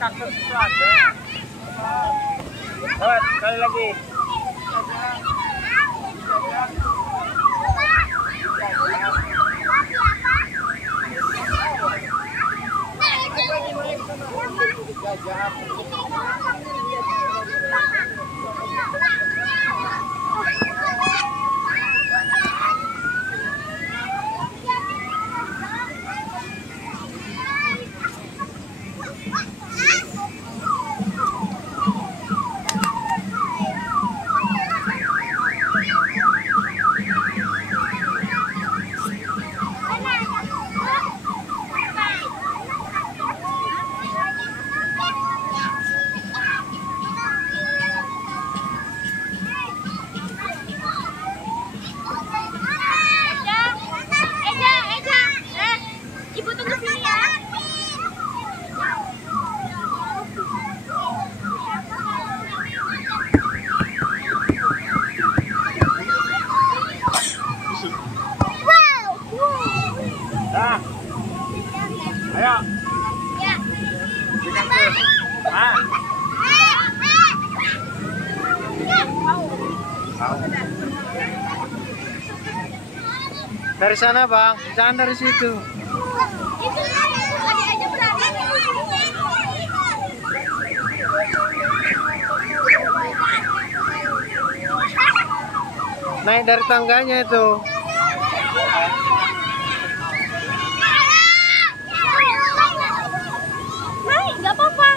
kaktus itu ada. Oh, sekali lagi. Ayo. Ya. Dari sana, Bang. Jangan dari situ. Naik dari tangganya itu. Naik, nggak apa-apa.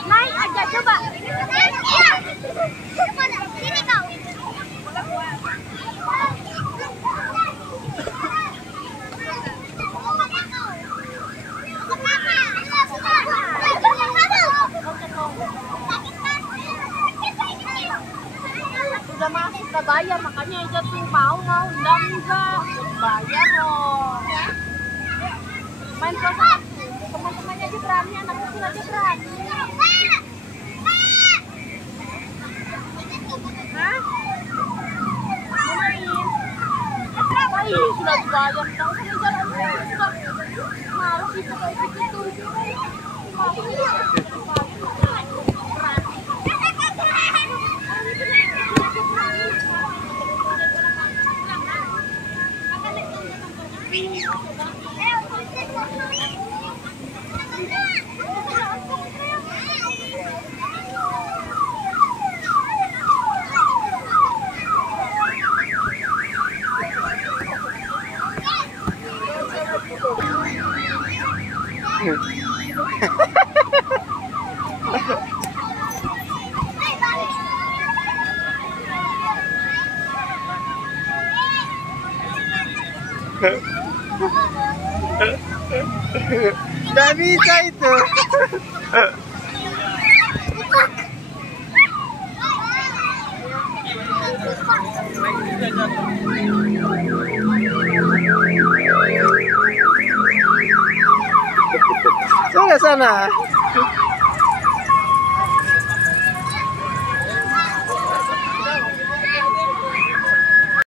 Naik aja coba. Sini kau. Sudah masuk, sudah bayar, makanya aja tuh mau enggak bayar loh. Main pro sama teman-temannya aja berani, anak kecil aja berani. Hah? Main. Ini sudah dibayar, tahu kan jalan sudah malas itu kayak gitu. Nggak bisa itu. Sudah sana.